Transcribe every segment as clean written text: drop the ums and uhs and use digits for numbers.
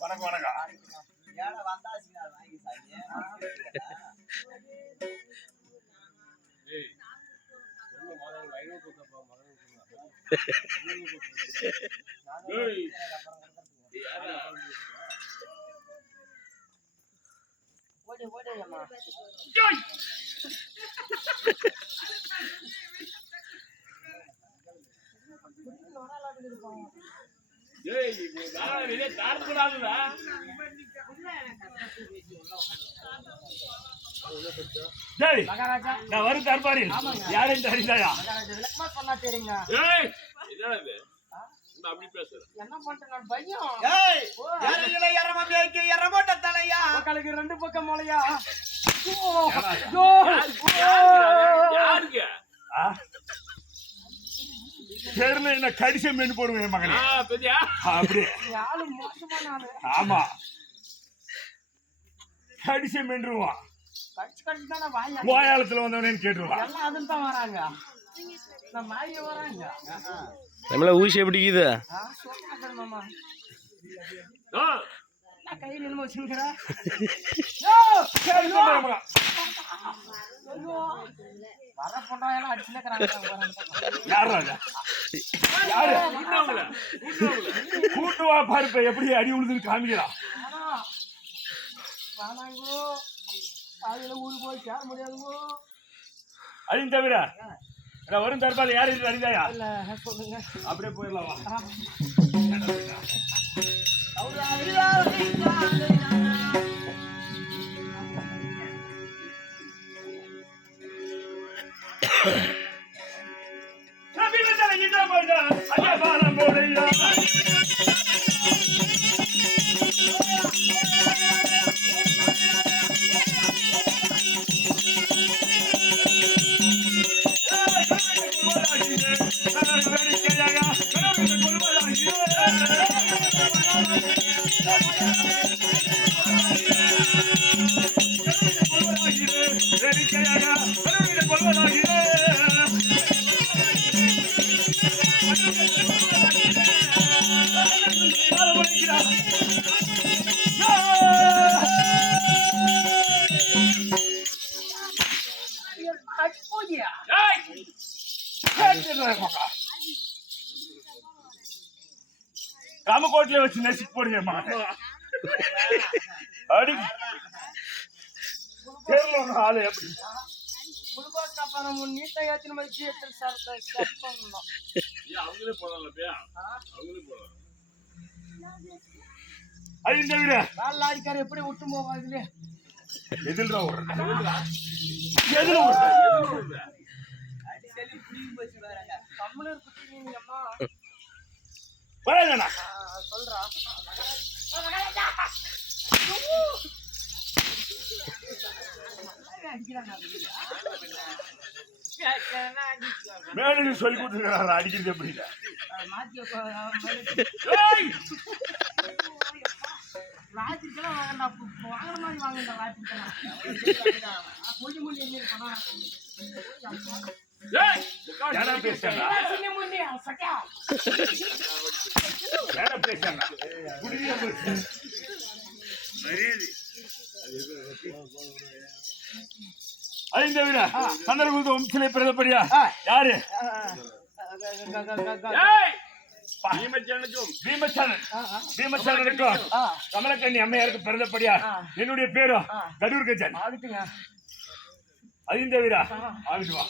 வணக்கம் வணக்கம். நான் வரும் தர்பாரில் யாரும் அறிந்தாயா? சொன்னா தெரியுங்க. அப்படி பேசுற என்ன பண்றேன் பையன்? உங்களுக்கு ரெண்டு பக்கம் மொழியா? யாருக்கு தெருல என்ன கடிசை மென்னு போடுவேன் மகனே. அப்படியே ஆமா கடிசை மென்றுவான். கோயாளத்துல வந்தவனு கேட்டுருவான். நம்மள ஊசி பிடிக்குது. கை நின்று வச்சுக்கிற வர பொண்டாயெல்லாம் அடிச்சுக்கிறாங்க. கூட்டுவா பாருப்ப எப்படி அடி உழுதுன்னு காமிக்கலாம். வானாங்கோ காலையில ஊரு போய் சேர முடியாதுங்கோ. அதையும் தவிர வரும் தற்பால் யாரு அறிந்தாயா? இல்ல சொல்லுங்க. அப்படியே போயிடலாம். ராமகோட்டில வச்சு நெசிக்கு போடுங்க அடி ஆளு எப்படி எப்படி விட்டு போவாங்க? எதில் வரலண்ணா சொல்றா மேலும் சொல்லி கொடுத்துருக்காரு அடிக்கிறது எப்படி ராத்திரிக்கெல்லாம் வாங்கண்டா வாங்குற மாதிரி வாங்கண்டா ராத்திரிக்கெல்லாம் மொழி மொழி என்ன இருக்கா சந்தர்ப வம்சிலே பிறந்தபடியா யாரு? பீமச்சந்திரனுக்கும் கமலக்கண்ணி அம்மையாருக்கு பிறந்தபடியா என்னுடைய பேரும் கடூர் கஜன். அதையும் தவிர ஆகிட்டு வா.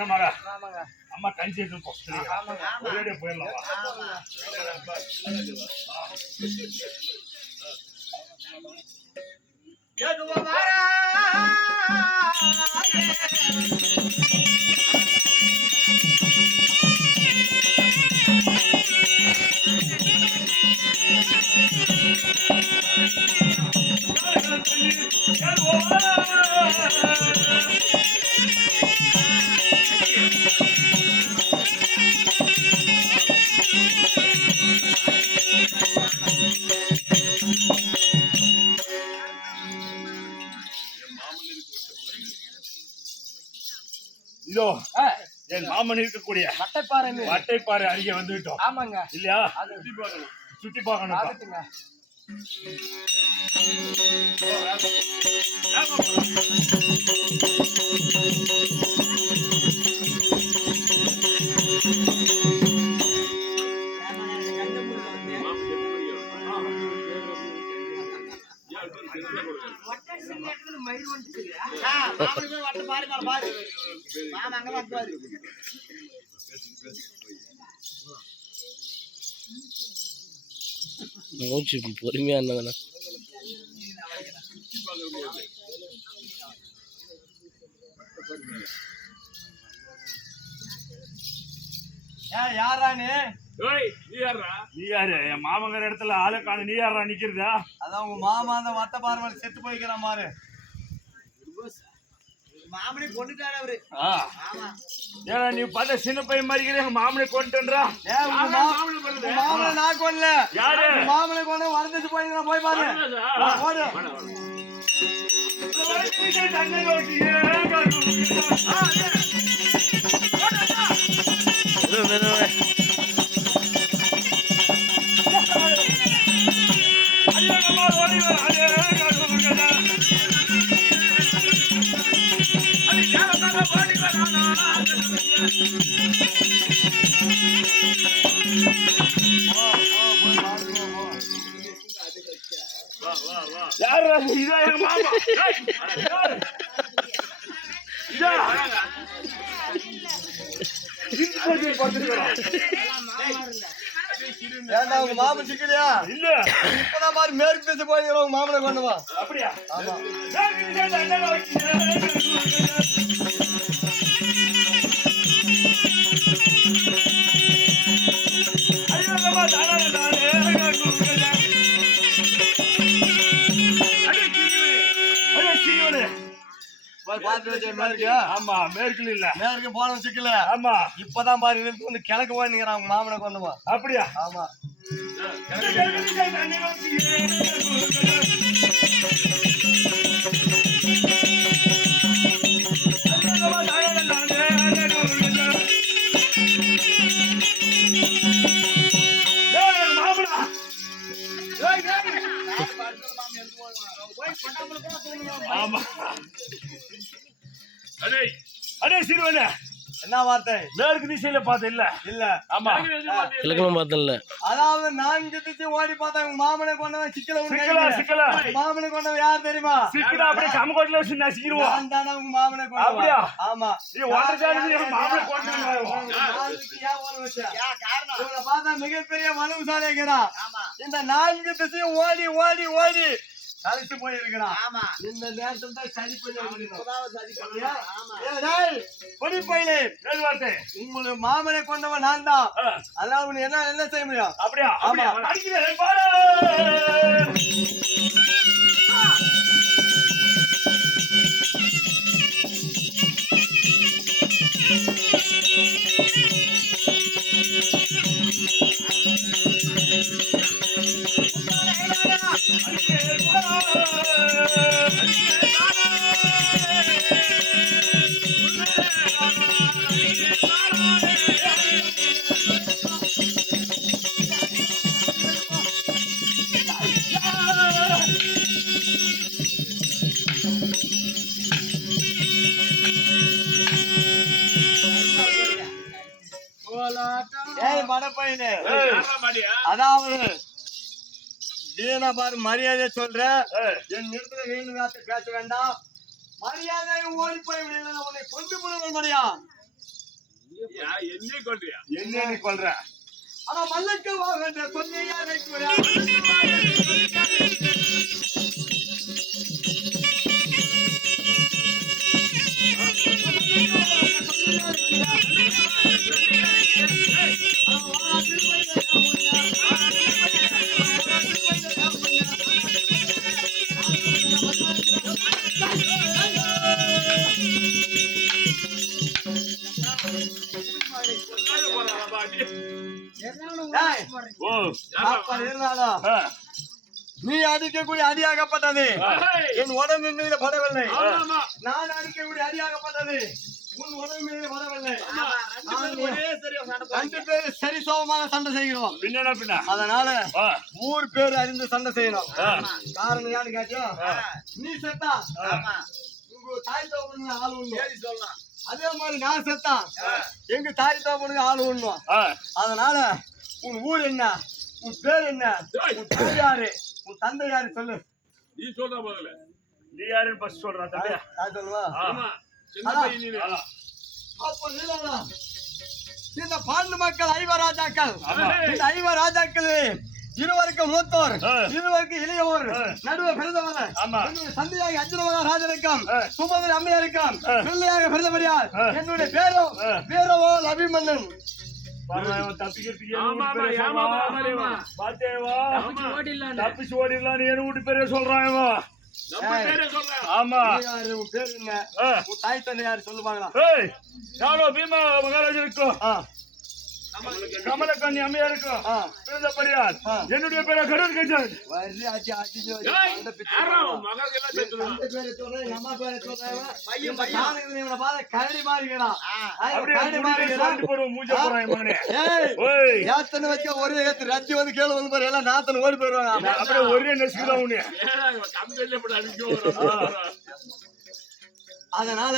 காரணமாக ஆமாங்க அம்மா கஞ்சி எடுத்து சரிங்களா? ஒரேடியா போயிடலாம் வா. இதோ என் மாமன் இருக்கக்கூடிய வட்டைப்பாறை அருகே வந்து விட்டோம். ஆமாங்க இல்லையா? சுத்தி பார்க்கணும். ஆகட்டுங்க. மூச்சு பொறுமையா இருந்தாங்கண்ணா. யாரா நீ? நீ யாரு? என் மாமங்கிற இடத்துல ஆளை காண, நீ யாரா நிக்கிறதா? அதான் உங்க மாமா அந்த வட்ட பார்வல் செத்து போய்க்கிற மாதிரி. மாமனே கொண்டுட்டாரு அவரு. ஏன்னா நீ பார்த்த சின்ன பையன் மாதிரி இருக்கிற எங்க மாமனை கொண்டுன்றா. மாமனை நான் கொல்ல. யாரு? மாமனை கொண்டு வரந்துட்டு போய் பாரு. ஓடு. யாரு? இதா எங்க மாமா. இதா ஏண்டா உங்க மாமன் சிக்கலையா? இல்ல இப்பதான் மாதிரி மேற்கு பேச போயிருக்கிற உங்க மாமனை கொண்டு வா. அப்படியா? ஆமா. ஆமா மேற்குல இல்ல மேற்கு போன சிக்கல. ஆமா இப்பதான் பாரு வந்து கிழக்கு போயிருக்கிறான் உங்க மாமனை கொண்டு வா. அப்படியா? ஆமா. ஆமா அடே சிறுவனே, என்ன வார்த்தை? மேற்கு திசையில பார்த்த இல்ல? இல்ல. ஆமா கிழக்கணும் பார்த்தல. அதாவது 4 திசை ஓடி பார்த்தா உங்க மாமனை கொண்டவன் சிக்கல. சிக்கல மாமனை கொண்டவன் யார் தெரியுமா? சிக்கல அப்படியே கமகோட்ல வச்சு நசிக்கிடுவோம். நான் தானே உங்க மாமனை கொண்டவன். அப்படியா? ஆமா. நீ வாட்டச்சாடி மாமனை கொண்டு பார்த்தா மிகப்பெரிய மனுசாலி இருக்கிறான். இந்த 4 திசையும் ஓடி ஓடி ஓடி கழிச்சு போயிருக்கிறான். இந்த நேரத்தில் தான் சரி பண்ணி உங்களை மாமனை கொண்டவன் நான் தான். அதான் உனக்கு என்ன செய்ய முடியும்? அப்படியா? ஆமா. அதாவது பாரு மரியாதை சொல்ற என் இடத்துல வீண் பேச வேண்டாம். மரியாதை ஓடி போய் உன்னை கொண்டு போடுவேன் மரியா. என்ன நீ கொல்ற ஆனா மல்லக்கு வாங்க சொன்னியா ஓ இருந்தாலும் நீ அடிக்கக்கூடிய அடியாகப்பட்டது என் உடம்பு மீது படவில்லை. நான் அடிக்கக்கூடிய அடியாகப்பட்டது உன் உடம்பு மீது படவில்லை. ரெண்டு பேரும் சரிசமமாக சண்டை செய்கிறோம். பின்னா பின்ன அதனால ஊர் பேர் அறிந்து சண்டை செய்யணும். காரணம் யாரு கேட்டியா, நீ செத்தா உங்க தாய் தோப்பனுக்கு ஆள் உண்ணும், அதே மாதிரி நான் செத்தா எங்க தாய் தோப்பனுக்கு ஆள் உண்ணும். அதனால உன் ஊர் என்ன, உன் பேர் என்ன, உன் தாய் யாரு, உன் தந்தை யாரு சொல்லு. நீ சொல்ற முதல்ல நீ யாருன்னு ஃபர்ஸ்ட் சொல்றா தம்பியா. நான் சொல்லுவா. ஆமா அப்ப இல்லடா, இந்த பாண்டு மக்கள் ஐவராஜாக்கள், இந்த ஐவராஜாக்கள் இருவருக்கு மூத்தோர், இருவருக்கு இளையோர், நடுவே பிறந்தவர் சந்தையாக அர்ஜுனமாக ராஜருக்கும் சுமந்திர அம்மையாருக்கும் பிள்ளையாக பிறந்தபடியால் என்னுடைய பேரும் பேரவோ அபிமன்னன். தப்பிச்சு ஓடிடலாம் என்ன வீட்டு பேரே சொல்றான். ஆமா பேர் என்ன, தாய் தந்தை யாரு சொல்லுவாங்களா? நானும் பீமா மகாராஜருக்கும் கமலக்கண்ணி அம்மையா இருக்கும் பிறந்தபடியால் என்னுடைய பேர கடூர் கஜன். ஒரே ரத்தி வந்து கேளு வந்து பாரு, எல்லாம் நாத்தன் ஓடி போயிருவாங்க. அப்படியே ஒரே நெசுக்குதான் உன்னை. அதனால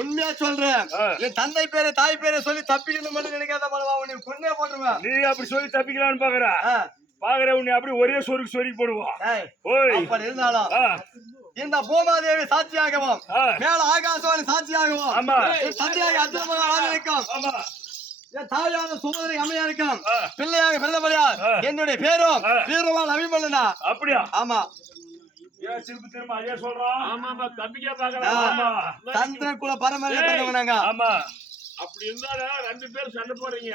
உண்மையா சொல்றேன், என் தந்தை பேரை தாய் பேரை சொல்லி தப்பிக்கணும் மட்டும் நினைக்காத பலவா, உன்னை கொன்னே போட்டுருவேன். நீ அப்படி சொல்லி தப்பிக்கலான்னு பாக்குற உன்னை அப்படி ஒரே சொருக்கி போடுவான். அப்படி இருந்தாலும் இந்த பூமாதேவி சாட்சியாகவும் மேல ஆகாசவாணி சாட்சியாகவும் என் தந்தையாக அர்ஜுனமாக ஆதரிக்கும் என் தாயான சுமதிரை அம்மையா இருக்கும் பிள்ளையாக பிறந்தபடியா என்னுடைய பேரும் வீரவான் அபிமன்னனா. அப்படியா? ஆமா. திரும்ப அதே சொல்றான். சந்திரகுல பரம்பரை. ஆமா. அப்படி இருந்தால ரெண்டு பேரும் சண்டை போறீங்க.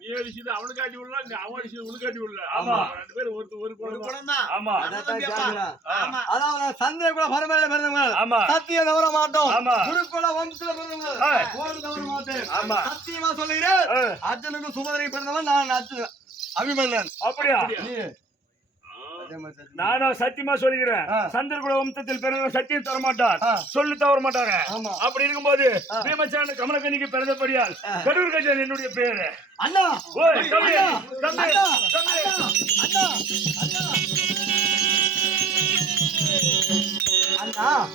நீ அடிச்சது அவனுக்கு காட்டி விடல, அவன் அடிச்சது உனக்கு காட்டி விடல. ஆமா, ரெண்டு பேரும் ஒரு குடம் தான். ஆமா, அதாவது சந்திரகுல பரம்பரை பிறந்தவங்க சத்தியம் தவற மாட்டோம். குருகுல வம்சத்துல பிறந்தவங்க தவற மாட்டேன். சத்தியமா சொல்லுகிறேன், அர்ஜுனுக்கு சுமதிரை பிறந்தவன் நான் அபிமன்னன். அப்படியா? நானும் சத்தியமா சொல்லுகிறேன், சந்திரகுல வம்சத்தில் பிறந்தவன் சத்தியம் தர மாட்டார், சொல்லி தவற மாட்டாங்க. அப்படி இருக்கும்போது பீமசேன கமலக்கண்ணிக்கு பிறந்தபடியால் கடூர் கஜன் என்னுடைய பேரு. அண்ணா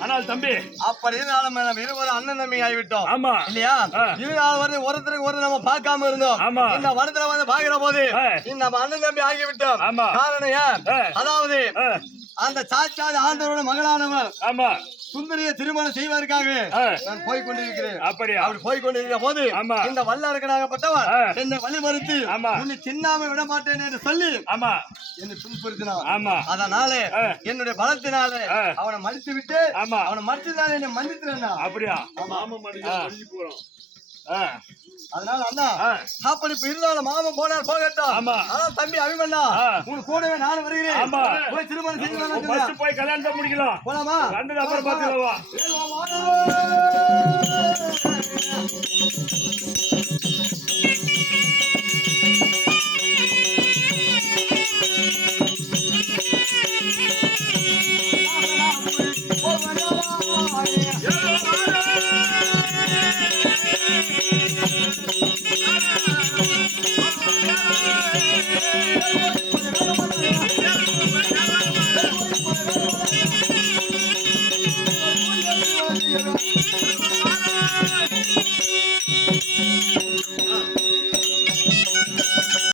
ஆனால் தம்பி அப்படி இருந்தாலும் இருவரும் அண்ணன் தம்பி ஆகிவிட்டோம். ஆமா இல்லையா? இருவரும் ஒருத்தருக்கு ஒரு நம்ம பார்க்காம இருந்தோம். இந்த வனத்துல வந்து பாக்குற போது இந்த அண்ணன் தம்பி ஆகிவிட்டோம். காரணம் ஏன்? அதாவது அந்த சாட்சாத ஆண்டவரோட மகளானவர் ஆமா சுந்தரிய திருமணம் செய்வதற்காக நான் போய் கொண்டிருக்கிறேன். அப்படியா? அப்படி போய் கொண்டிருக்கிற போது இந்த வல்லரக்கனாகப்பட்டவர் என்னை வழிமறுத்து உன்னை சின்னாம விட மாட்டேன் என்று சொல்லி என்னை துன்புறுத்தினான். அதனால என்னுடைய பலத்தினால அவனை மன்னித்து விட்டு அவனை மன்னித்ததால என்னை மன்னித்துறா. அப்படியா? போறோம். அதனால அண்ணா அப்படி இப்ப இருந்தாலும் மாமன் போனார் போகட்டும். ஆனா தம்பி அபிமன்னா உன் கூடவே நானும் வருகிறேன். போய் திருமணம் செய்யலாம், போய் கல்யாணத்தை முடிக்கலாம். போலாமா? அப்புறம் பாத்துக்கலாம்.